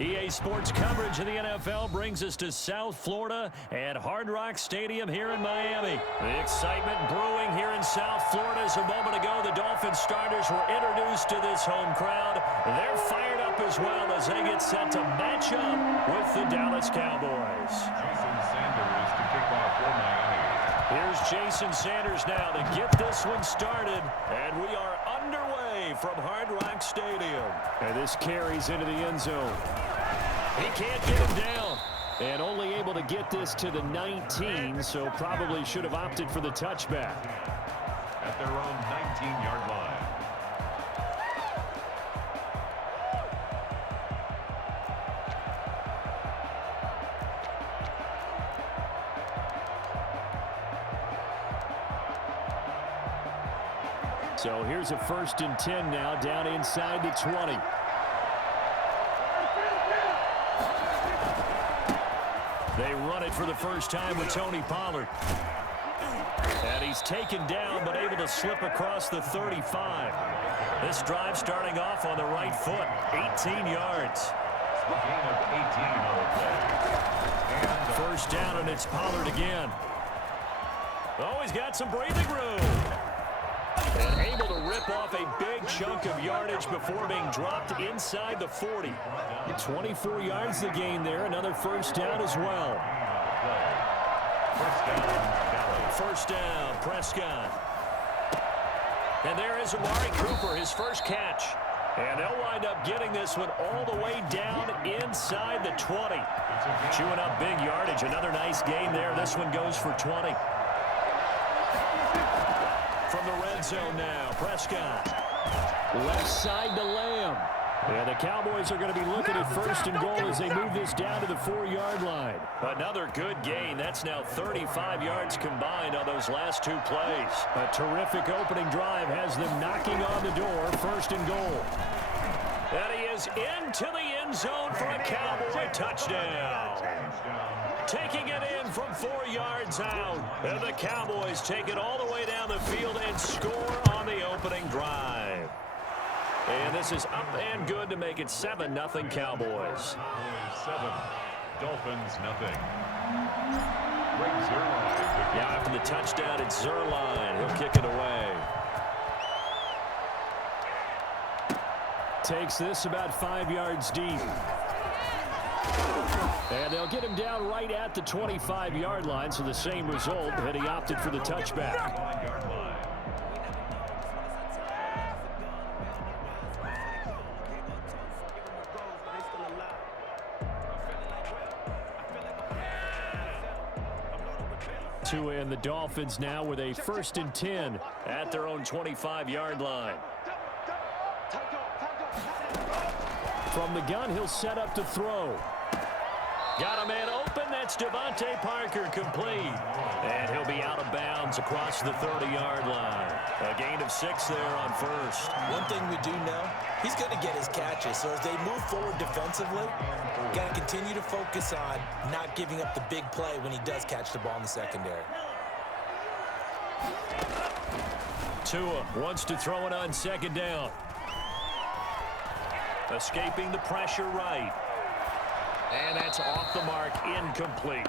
EA Sports coverage of the NFL brings us to South Florida at Hard Rock Stadium here in Miami. The excitement brewing here in South Florida as a moment ago the Dolphins starters were introduced to this home crowd. They're fired up as well as they get set to match up with the Dallas Cowboys. Jason Sanders to kick off for Miami. Here's Jason Sanders now to get this one started, and we are underway from Hard Rock Stadium. And this carries into the end zone. He can't get him down. And only able to get this to the 19, so probably should have opted for the touchback. At their own 19-yard line. So here's a 1st and 10 now, down inside the 20. They run it for the first time with Tony Pollard. And he's taken down, but able to slip across the 35. This drive starting off on the right foot, 18 yards. Gain of 18 on the play. And First down, and it's Pollard again. Oh, he's got some breathing room. And able to rip off a big chunk of yardage before being dropped inside the 40. 24 yards the gain there. Another first down as well. First down, Prescott. And there is Amari Cooper, his first catch. And they'll wind up getting this one all the way down inside the 20. Chewing up big yardage. Another nice gain there. This one goes for 20. From the red zone now, Prescott. Left side to Lamb. And the Cowboys are going to be looking at 1st and goal as they move this down to the 4-yard line. Another good gain. That's now 35 yards combined on those last 2 plays. A terrific opening drive has them knocking on the door, 1st and goal. And he is into the end zone for a Cowboy touchdown. Taking it in from 4 yards out. And the Cowboys take it all the way down the field and score on the opening drive. And this is up and good to make it 7-0 Cowboys. 7, Dolphins nothing. Greg Zuerlein. Yeah, after the touchdown, it's Zuerlein. He'll kick it away. Takes this about 5 yards deep. And they'll get him down right at the 25-yard line, so the same result, and he opted for the touchback. 1-yard line. And the Dolphins now with a 1st and 10 at their own 25-yard line. From the gun, he'll set up to throw. Got a man open. That's Devontae Parker, complete. And he'll be out of bounds across the 30-yard line. A gain of 6 there on 1st. One thing we do know, he's going to get his catches. So as they move forward defensively, got to continue to focus on not giving up the big play when he does catch the ball in the secondary. Tua wants to throw it on 2nd down. Escaping the pressure right. And that's off the mark, incomplete.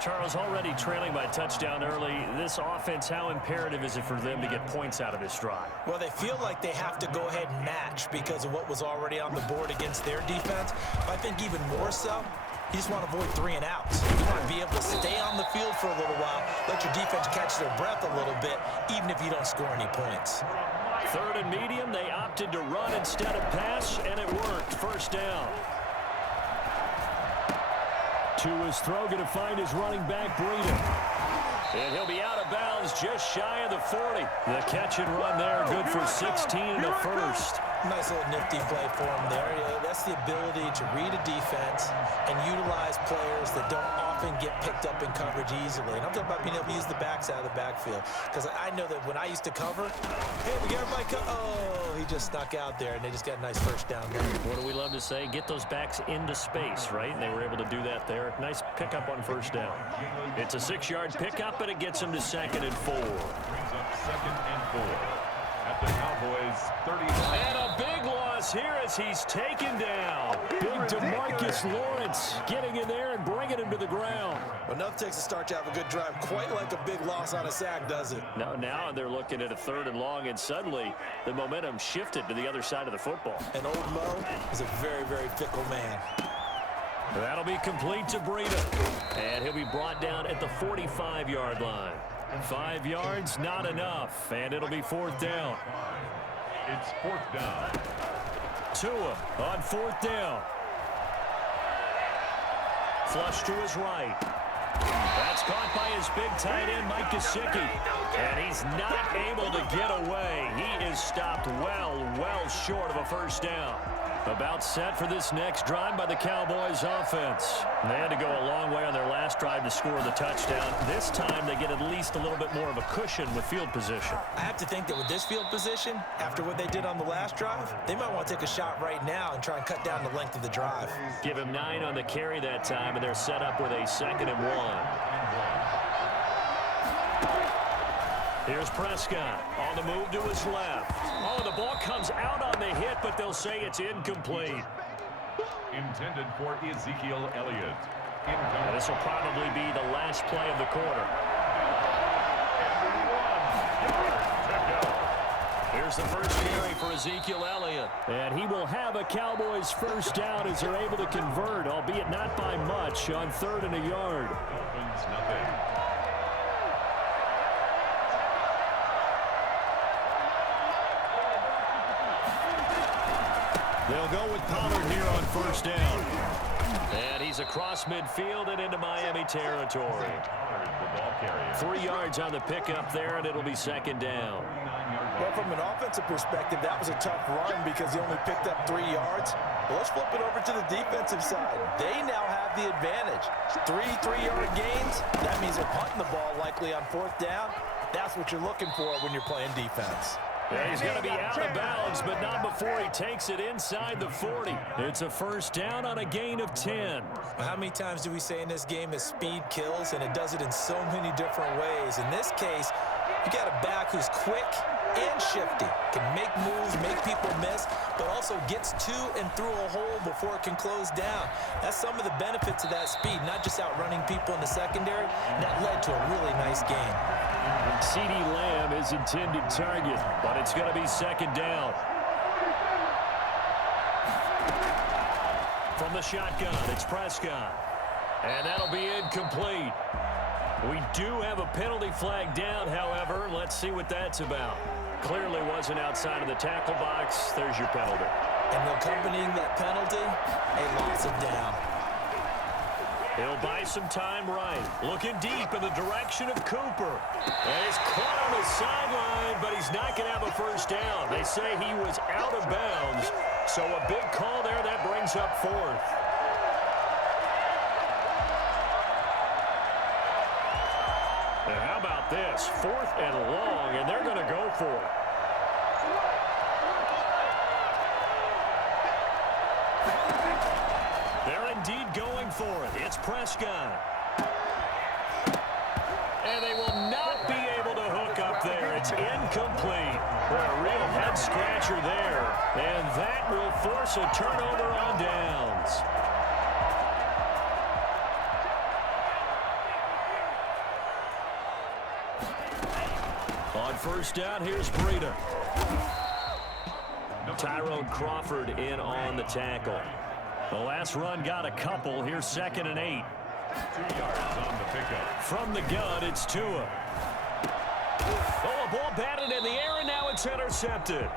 Charles, already trailing by a touchdown early. This offense, how imperative is it for them to get points out of this drive? Well, they feel like they have to go ahead and match because of what was already on the board against their defense. But I think even more so, you just want to avoid 3 and outs. You want to be able to stay on the field for a little while, let your defense catch their breath a little bit, even if you don't score any points. 3rd and medium, they opted to run instead of pass, and it worked. 1st down. To his throw, going to find his running back, Breida. And he'll be out of bounds just shy of the 40. The catch and run there, good for 16 in the 1st. Nice little nifty play for him there. Yeah, that's the ability to read a defense and utilize players that don't often get picked up in coverage easily. And I'm talking about being able to use the backs out of the backfield. Because I know that when I used to cover, hey, we got everybody oh, he just snuck out there, and they just got a nice 1st down there. What do we love to say? Get those backs into space, right? And they were able to do that there. Nice pickup on 1st down. It's a 6-yard pickup, and it gets him to 2nd and 4. Brings up 2nd and 4. At the Cowboys 30. And a big loss loss here as he's taken down. Big DeMarcus Lawrence getting in there and bringing him to the ground. Enough takes a start to have a good drive. Quite like a big loss on a sack, does it? Now they're looking at a 3rd and long, and suddenly the momentum shifted to the other side of the football. And old Mo is a very, very fickle man. That'll be complete to Breida. And he'll be brought down at the 45-yard line. 5 yards, not enough. And it'll be 4th down. It's 4th down. Tua on 4th down. Flush to his right. That's caught by his big tight end, Mike Gesicki. And he's not able to get away. He is stopped well short of a 1st down. About set for this next drive by the Cowboys offense. They had to go a long way on their last drive to score the touchdown. This time they get at least a little bit more of a cushion with field position. I have to think that with this field position, after what they did on the last drive, they might want to take a shot right now and try and cut down the length of the drive. Give him 9 on the carry that time, and they're set up with a 2nd and 1. Here's Prescott on the move to his left. Oh, the ball comes out on the hit, but they'll say it's incomplete. Intended for Ezekiel Elliott. This will probably be the last play of the quarter. Here's the first carry for Ezekiel Elliott. And he will have a Cowboys 1st down as they're able to convert, albeit not by much, on 3rd and a yard. Dolphins nothing. They'll go with Pollard here on 1st down. And he's across midfield and into Miami territory. 3 yards on the pickup there, and it'll be 2nd down. Well, from an offensive perspective, that was a tough run because he only picked up 3 yards. But let's flip it over to the defensive side. They now have the advantage. 3-3-yard gains. That means they're punting the ball likely on 4th down. That's what you're looking for when you're playing defense. Yeah, he's going to be out of bounds, but not before he takes it inside the 40. It's a 1st down on a gain of 10. How many times do we say in this game that speed kills, and it does it in so many different ways? In this case, you got a back who's quick and shifty, can make moves, make people miss, but also gets to and through a hole before it can close down. That's some of the benefits of that speed, not just outrunning people in the secondary. And that led to a really nice game. CeeDee Lamb is intended target, but it's going to be 2nd down. From the shotgun, it's Prescott. And that'll be incomplete. We do have a penalty flag down, however. Let's see what that's about. Clearly wasn't outside of the tackle box. There's your penalty. And accompanying that penalty, a loss of down. He'll buy some time right. Looking deep in the direction of Cooper. And he's caught on the sideline, but he's not going to have a 1st down. They say he was out of bounds. So a big call there. That brings up 4th. And how about this? 4th and long, and they're going to go for it. They're indeed going for it. It's Prescott. And they will not be able to hook up there. It's incomplete. A real head-scratcher there. And that will force a turnover on downs. On 1st down, here's Breida. Tyrone Crawford in on the tackle. The last run got a couple. Here's 2nd and 8. 2 yards on the pickup. From the gun, it's Tua. Oh, a ball batted in the air, and now it's intercepted.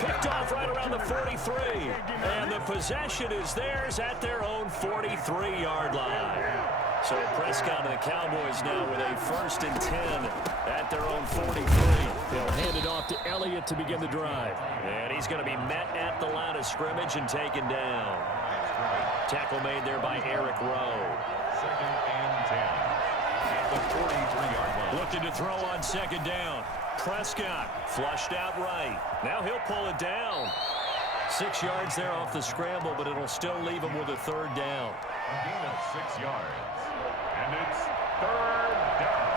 Picked off right around the 43. And the possession is theirs at their own 43-yard line. So Prescott and the Cowboys now with a 1st and 10 at their own 43. They'll hand it off to Elliott to begin the drive. And he's going to be met at the line of scrimmage and taken down. Tackle made there by Eric Rowe. 2nd and 10 at the 43-yard line. Looking to throw on 2nd down. Prescott flushed out right. Now he'll pull it down. 6 yards there off the scramble, but it'll still leave him with a 3rd down. A gain of 6 yards. And it's 3rd down.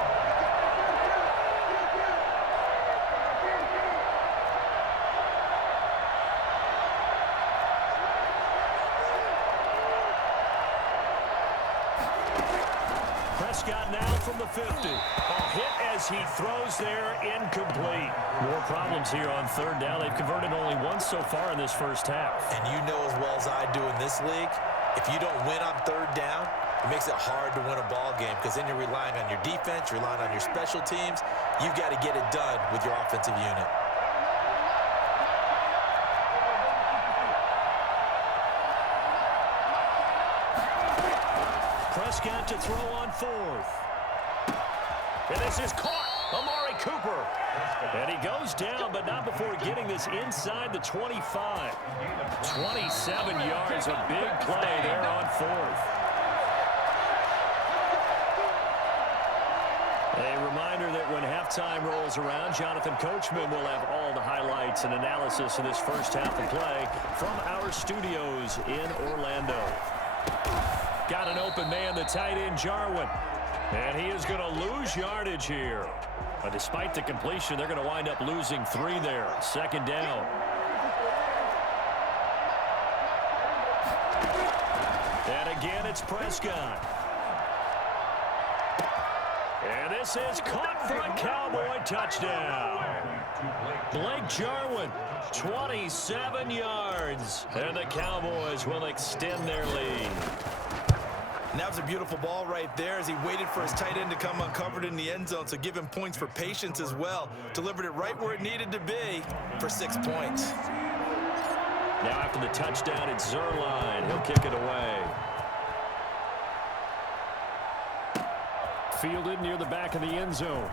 Prescott now from the 50. A hit as he throws there, incomplete. More problems here on third down. They've converted only once so far in this first half. And you know as well as I do in this league, if you don't win on third down, it makes it hard to win a ball game because then you're relying on your defense, you're relying on your special teams. You've got to get it done with your offensive unit. Prescott to throw on fourth. And this is caught. Amari Cooper. And he goes down, but not before getting this inside the 25. 27 yards, a big play there on fourth. A reminder that when halftime rolls around, Jonathan Coachman will have all the highlights and analysis of this first half of play from our studios in Orlando. Got an open man, the tight end, Jarwin. And he is going to lose yardage here. But despite the completion, they're going to wind up losing 3 there. Second down. And again, it's Prescott. And this is caught for a Cowboy touchdown. Blake Jarwin, 27 yards. And the Cowboys will extend their lead. And that was a beautiful ball right there as he waited for his tight end to come uncovered in the end zone, so give him points for patience as well. Delivered it right where it needed to be for 6 points. Now after the touchdown, it's Zerline. He'll kick it away. Fielded near the back of the end zone.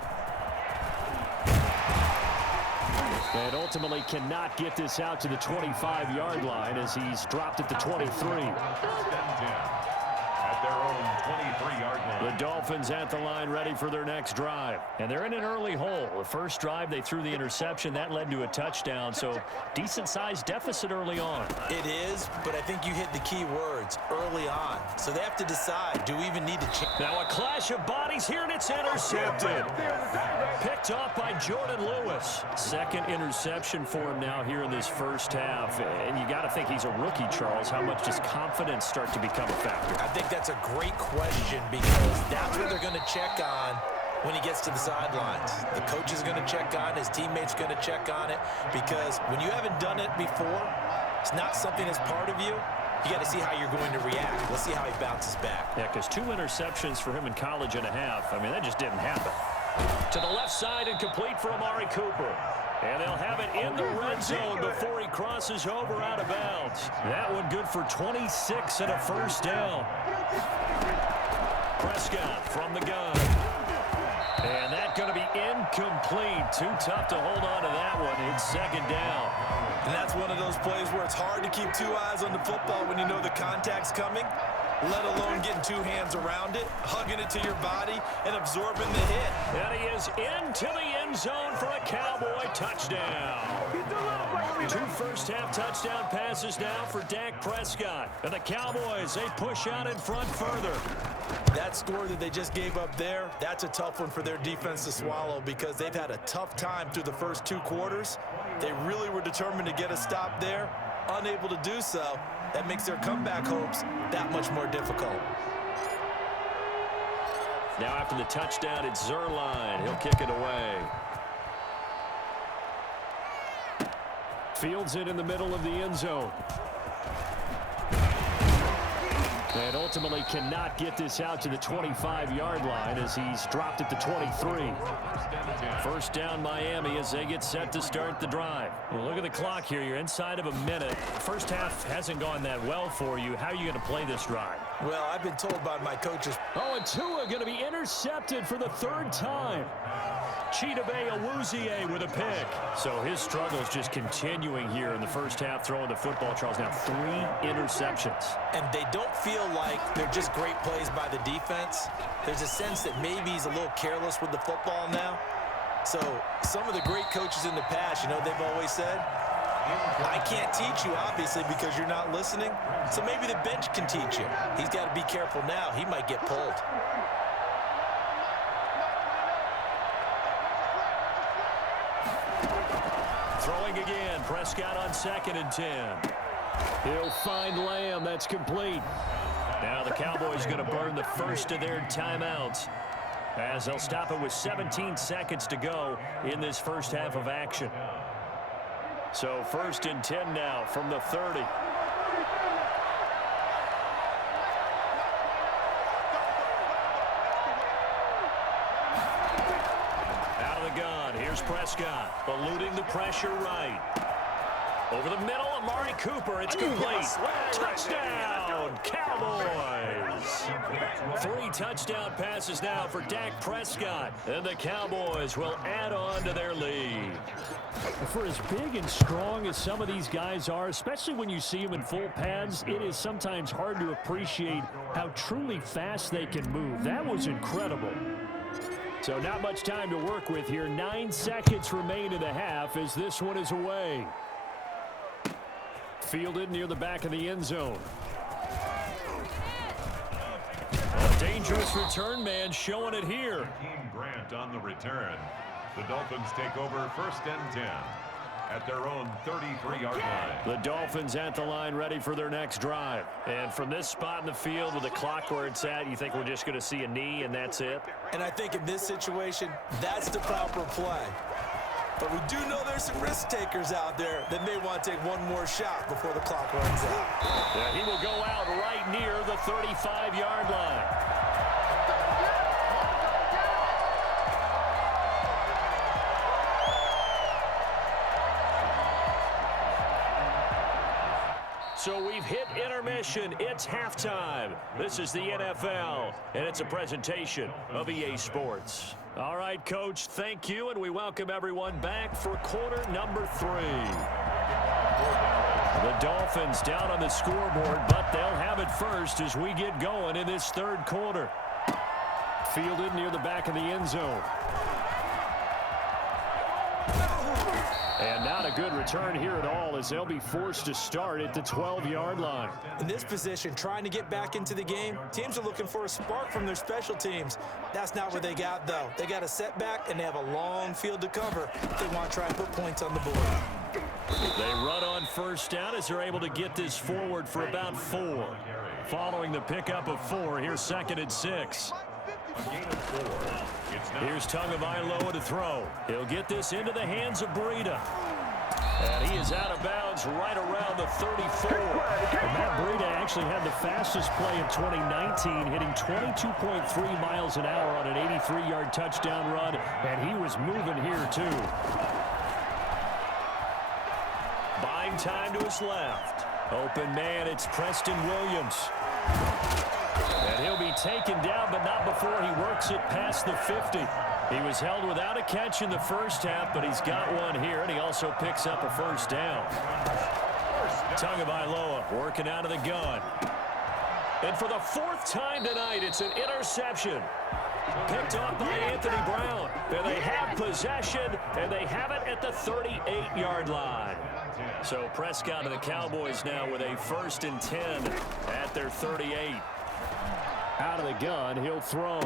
And ultimately cannot get this out to the 25-yard line as he's dropped at the 23. At their own 23-yard line. The Dolphins at the line ready for their next drive. And they're in an early hole. The first drive, they threw the interception. That led to a touchdown, so decent-sized deficit early on. It is, but I think you hit the key words, early on. So they have to decide, do we even need to change? Now a clash of bodies here, and it's intercepted. Picked off by Jordan Lewis. Second interception for him now here in this first half. And you got to think he's a rookie, Charles. How much does confidence start to become a factor? I think that's a great question because that's what they're going to check on when he gets to the sidelines. The coach is going to check on, his teammates going to check on it, because when you haven't done it before, it's not something that's part of you. You got to see how you're going to react. Let's see how he bounces back. Yeah, because 2 interceptions for him in college and a half. I mean, that just didn't happen. To the left side and complete for Amari Cooper. And they'll have it in the red zone before he crosses over out of bounds. That one good for 26 and a first down. Prescott from the gun. And that's going to be incomplete. Too tough to hold on to that one. It's second down. And that's one of those plays where it's hard to keep 2 eyes on the football when you know the contact's coming, let alone getting 2 hands around it, hugging it to your body, and absorbing the hit. And he is into the end zone for a Cowboy touchdown. 2 first-half touchdown passes now for Dak Prescott. And the Cowboys, they push out in front further. That score that they just gave up there, that's a tough one for their defense to swallow because they've had a tough time through the first 2 quarters. They really were determined to get a stop there, unable to do so. That makes their comeback hopes that much more difficult. Now after the touchdown, it's Zerline. He'll kick it away. Fields it in the middle of the end zone. And ultimately cannot get this out to the 25-yard line as he's dropped at the 23. First down Miami as they get set to start the drive. Well, look at the clock here. You're inside of a minute. First half hasn't gone that well for you. How are you going to play this drive? Well, I've been told by my coaches. Oh, and Tua going to be intercepted for the 3rd time. Chidobe Awuzie with a pick. So his struggle is just continuing here in the first half throwing the football, Charles. Now 3 interceptions. And they don't feel like they're just great plays by the defense. There's a sense that maybe he's a little careless with the football now. So some of the great coaches in the past, you know, they've always said, I can't teach you, obviously, because you're not listening. So maybe the bench can teach you. He's got to be careful now. He might get pulled. Throwing again. Prescott on 2nd and 10. He'll find Lamb. That's complete. Now the Cowboys going to burn the first of their timeouts as they'll stop it with 17 seconds to go in this first half of action. So 1st and 10 now from the 30. Out of the gun, here's Prescott, eluding the pressure right. Over the middle, Amari Cooper, it's complete. Touchdown, Cowboys! 3 touchdown passes now for Dak Prescott, and the Cowboys will add on to their lead. For as big and strong as some of these guys are, especially when you see them in full pads, it is sometimes hard to appreciate how truly fast they can move. That was incredible. So not much time to work with here. 9 seconds remain in the half as this one is away. Fielded near the back of the end zone. A dangerous return man showing it here. Team Grant on the return. The Dolphins take over 1st and 10 at their own 33-yard line. The Dolphins at the line ready for their next drive. And from this spot in the field with the clock where it's at, you think we're just going to see a knee and that's it? And I think in this situation, that's the proper play. But we do know there's some risk takers out there that may want to take one more shot before the clock runs out. Yeah, he will go out right near the 35-yard line. So we've hit intermission. It's halftime. This is the NFL, and it's a presentation of EA Sports. All right, Coach, thank you, and we welcome everyone back for quarter number 3. The Dolphins down on the scoreboard, but they'll have it first as we get going in this 3rd quarter. Fielded near the back of the end zone. And not a good return here at all as they'll be forced to start at the 12-yard line. In this position, trying to get back into the game, teams are looking for a spark from their special teams. That's not what they got, though. They got a setback, and they have a long field to cover if they want to try and put points on the board. They run on 1st down as they're able to get this forward for about 4. Following the pickup of 4, here's 2nd and 6. Here's Tagovailoa to throw. He'll get this into the hands of Breida. And he is out of bounds right around the 34. And Matt Breida actually had the fastest play in 2019, hitting 22.3 miles an hour on an 83-yard touchdown run, and he was moving here too. Buying time to his left. Open man, it's Preston Williams. And he'll be taken down, but not before he works it past the 50. He was held without a catch in the first half, but he's got one here, and he also picks up a 1st down. Tagovailoa working out of the gun. And for the 4th time tonight, it's an interception. Picked off by Anthony Brown. And they have possession, and they have it at the 38-yard line. So Prescott and the Cowboys now with a 1st and 10 at their 38. Out of the gun, he'll throw.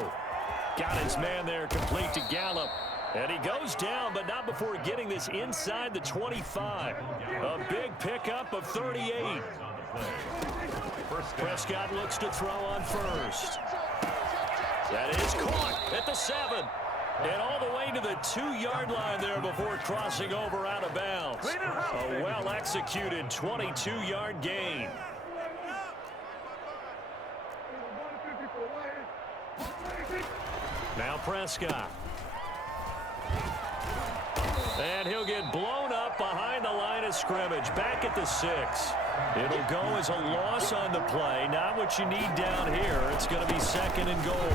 Got his man there, complete to Gallup. And he goes down, but not before getting this inside the 25. A big pickup of 38. Prescott looks to throw on 1st. That is caught at the 7. And all the way to the 2-yard line there before crossing over out of bounds. A well-executed 22-yard gain. Now Prescott. And he'll get blown up behind the line of scrimmage, back at the 6. It'll go as a loss on the play. Not what you need down here. It's going to be 2nd and goal.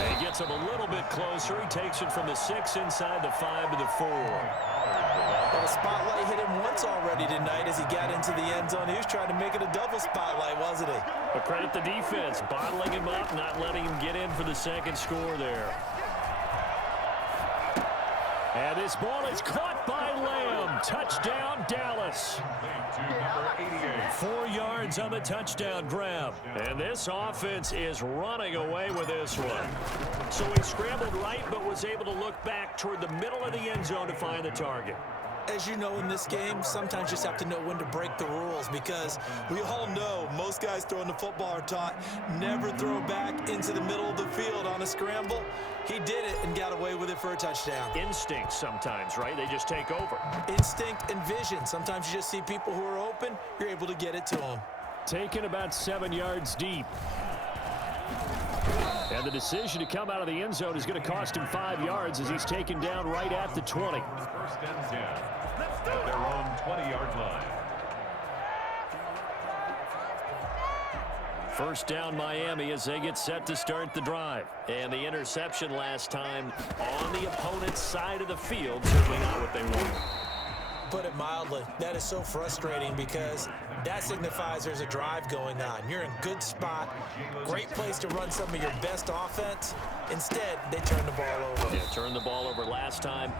And he gets him a little bit closer. He takes it from the 6 inside the 5 to the 4. Well, the spotlight hit him once already tonight as he got into the end zone. He was trying to make it a double spotlight, wasn't he? But credit the defense, bottling him up, not letting him get in for the 2nd score there. And this ball is caught by Lamb. Touchdown, Dallas. 4 yards on the touchdown grab. And this offense is running away with this one. So he scrambled right, but was able to look back toward the middle of the end zone to find the target. As you know, in this game, sometimes you just have to know when to break the rules, because we all know most guys throwing the football are taught never throw back into the middle of the field on a scramble. He did it and got away with it for a touchdown. Instinct sometimes, right? They just take over. Instinct and vision. Sometimes you just see people who are open, you're able to get it to them. Taken about 7 yards deep. And the decision to come out of the end zone is going to cost him 5 yards as he's taken down right at the 20. First and 10 at their own 20-yard line. First down Miami as they get set to start the drive. And the interception last time on the opponent's side of the field. Certainly not what they wanted. Put it mildly, that is so frustrating, because that signifies there's a drive going on. You're in a good spot, great place to run some of your best offense. Instead, they turn the ball over. Yeah, turned the ball over last time.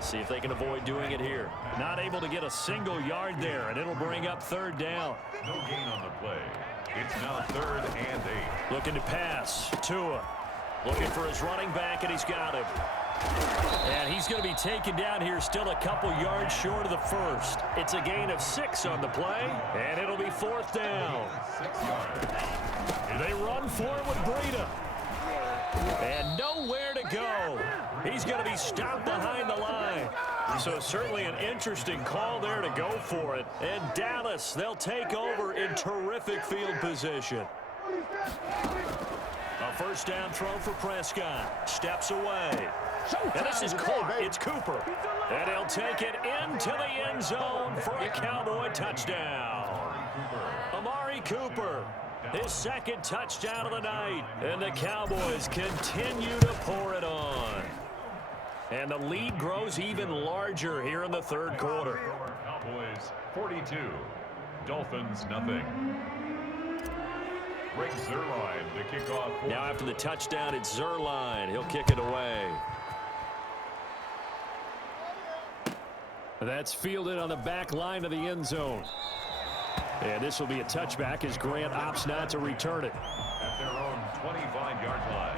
See if they can avoid doing it here. Not able to get a single yard there, and it'll bring up third down. No gain on the play. It's now 3rd and 8. Looking to pass. Tua looking for his running back, and he's got him. And he's going to be taken down here, still a couple yards short of the first. It's a gain of 6 on the play, and it'll be 4th down. 6 yards. They run for it with Breida. And nowhere to go. He's going to be stopped behind the line. So certainly an interesting call there to go for it. And Dallas, they'll take over in terrific field position. A first down throw for Prescott. Steps away. And this is caught. It's Cooper. And he'll take it into the end zone for a Cowboy touchdown. Amari Cooper, his 2nd touchdown of the night. And the Cowboys continue to pour it on. And the lead grows even larger here in the 3rd quarter. Cowboys 42, Dolphins nothing. Greg Zuerlein to kick off. Now after the touchdown, it's Zuerlein. He'll kick it away. That's fielded on the back line of the end zone. And this will be a touchback as Grant opts not to return it. At their own 25-yard line.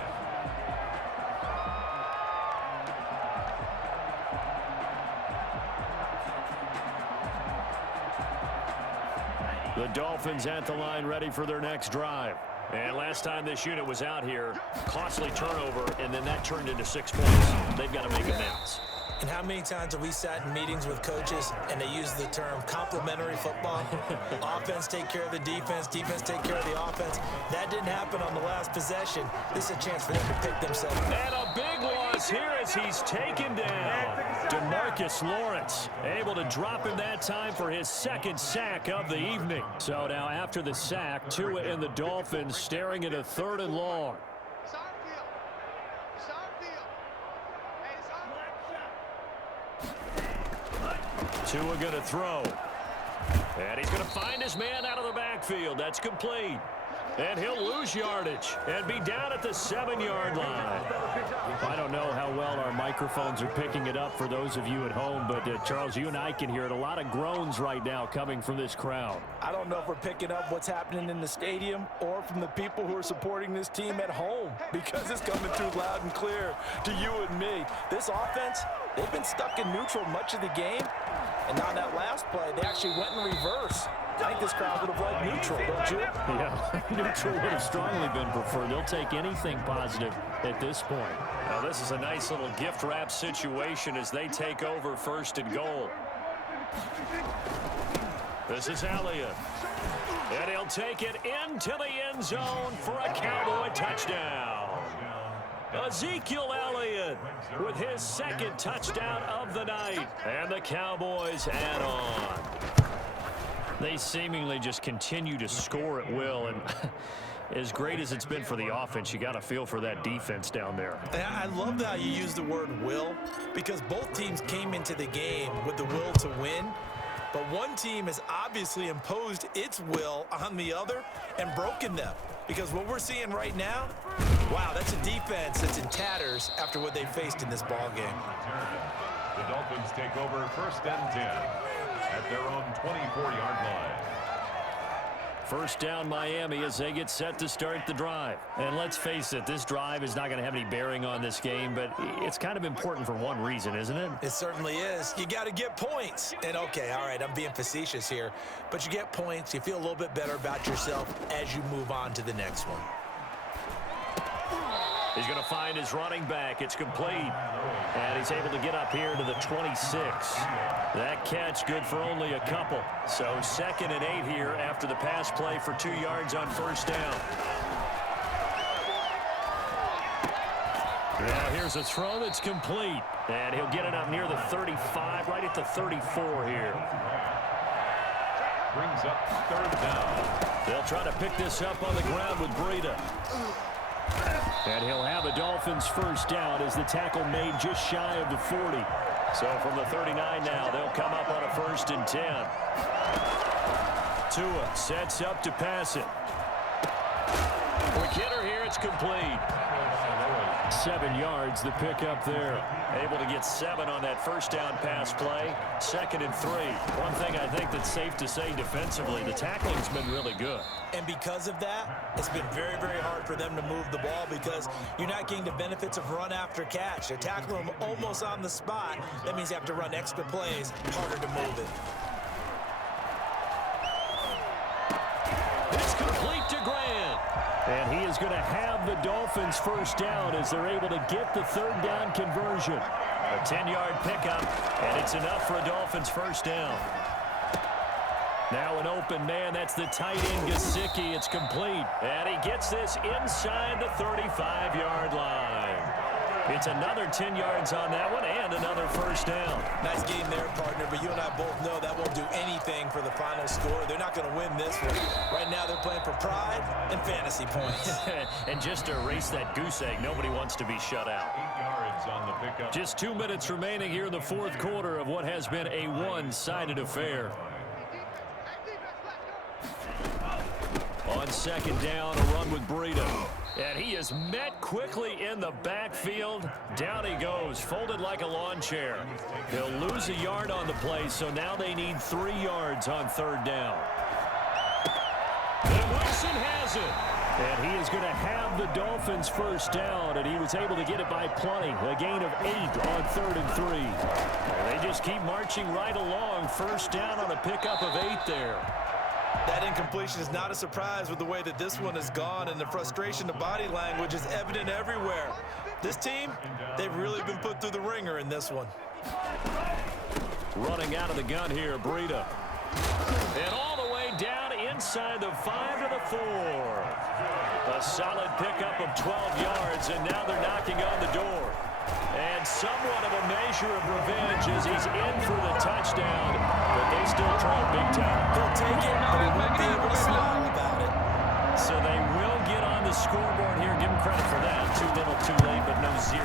The Dolphins at the line, ready for their next drive. And last time this unit was out here, costly turnover, and then that turned into 6 points. They've got to make amends. And how many times have we sat in meetings with coaches and they use the term complementary football? Offense take care of the defense, defense take care of the offense. That didn't happen on the last possession. This is a chance for them to pick themselves up. And a big loss here as he's taken down. DeMarcus Lawrence able to drop him that time for his 2nd sack of the evening. So now after the sack, Tua and the Dolphins staring at a 3rd and long. Tua going to throw. And he's going to find his man out of the backfield. That's complete. And he'll lose yardage and be down at the 7-yard line. I don't know how well our microphones are picking it up for those of you at home, but Charles, you and I can hear it. A lot of groans right now coming from this crowd. I don't know if we're picking up what's happening in the stadium or from the people who are supporting this team at home, because it's coming through loud and clear to you and me. This offense, they've been stuck in neutral much of the game, and on that last play, they actually went in reverse. I think this crowd would have liked neutral, don't you? Yeah, neutral would have strongly been preferred. They'll take anything positive at this point. Now, this is a nice little gift wrap situation as they take over 1st and goal. This is Elliott. And he'll take it into the end zone for a Cowboy touchdown. Ezekiel Elliott with his 2nd touchdown of the night. And the Cowboys add on. They seemingly just continue to score at will, and as great as it's been for the offense, you got to feel for that defense down there. I love how you use the word will, because both teams came into the game with the will to win, but one team has obviously imposed its will on the other and broken them, because what we're seeing right now, wow, that's a defense that's in tatters after what they faced in this ball game. The Dolphins take over 1st and 10. At their own 24-yard line. First down Miami as they get set to start the drive. And let's face it, this drive is not going to have any bearing on this game, but it's kind of important for one reason, isn't it? It certainly is. You got to get points. And okay, all right, I'm being facetious here, but you get points, you feel a little bit better about yourself as you move on to the next one. He's going to find his running back. It's complete. And he's able to get up here to the 26. That catch good for only a couple. So 2nd and 8 here after the pass play for 2 yards on first down. Now here's a throw that's complete. And he'll get it up near the 35, right at the 34 here. Brings up 3rd down. They'll try to pick this up on the ground with Breida. And he'll have a Dolphins first down as the tackle made just shy of the 40. So from the 39 now, they'll come up on a 1st and 10. Tua sets up to pass it. Quick hitter here, it's complete. 7 yards, the pickup there. Able to get 7 on that first down pass play. 2nd and 3. One thing I think that's safe to say defensively, the tackling's been really good. And because of that, it's been very, very hard for them to move the ball because you're not getting the benefits of run after catch. They're tackling them almost on the spot. That means you have to run extra plays, harder to move it. It's complete to Grant. And he is going to have the Dolphins first down as they're able to get the 3rd down conversion. A 10-yard pickup, and it's enough for a Dolphins first down. Now an open man, that's the tight end Gesicki. It's complete, and he gets this inside the 35-yard line. It's another 10 yards on that one and another first down. Nice game there, partner, but you and I both know that won't do anything for the final score. They're not going to win this one. Right now they're playing for pride and fantasy points. And just to erase that goose egg, nobody wants to be shut out. 8 yards on the pickup. Just 2 minutes remaining here in the 4th quarter of what has been a one-sided affair. On 2nd down, a run with Breida. And he is met quickly in the backfield. Down he goes, folded like a lawn chair. He'll lose a yard on the play, so now they need 3 yards on 3rd down. And Wilson has it. And he is going to have the Dolphins first down, and he was able to get it by plenty. A gain of 8 on 3rd and 3. And they just keep marching right along. First down on a pickup of 8 there. That incompletion is not a surprise with the way that this one has gone, and the frustration, the body language is evident everywhere. This team, they've really been put through the ringer in this one. Running out of the gun here, Breida. And all the way down inside the 5 to the 4. A solid pickup of 12 yards, and now they're knocking on the door. And somewhat of a measure of revenge as he's in for the touchdown, but they still trail big time. He'll take it, but he won't be able to smile about it. So they will get on the scoreboard here. Give him credit for that. Too little, too late, but no 0.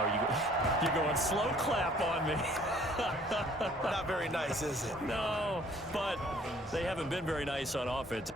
Oh, you're going slow clap on me. Not very nice, is it? No, but they haven't been very nice on offense.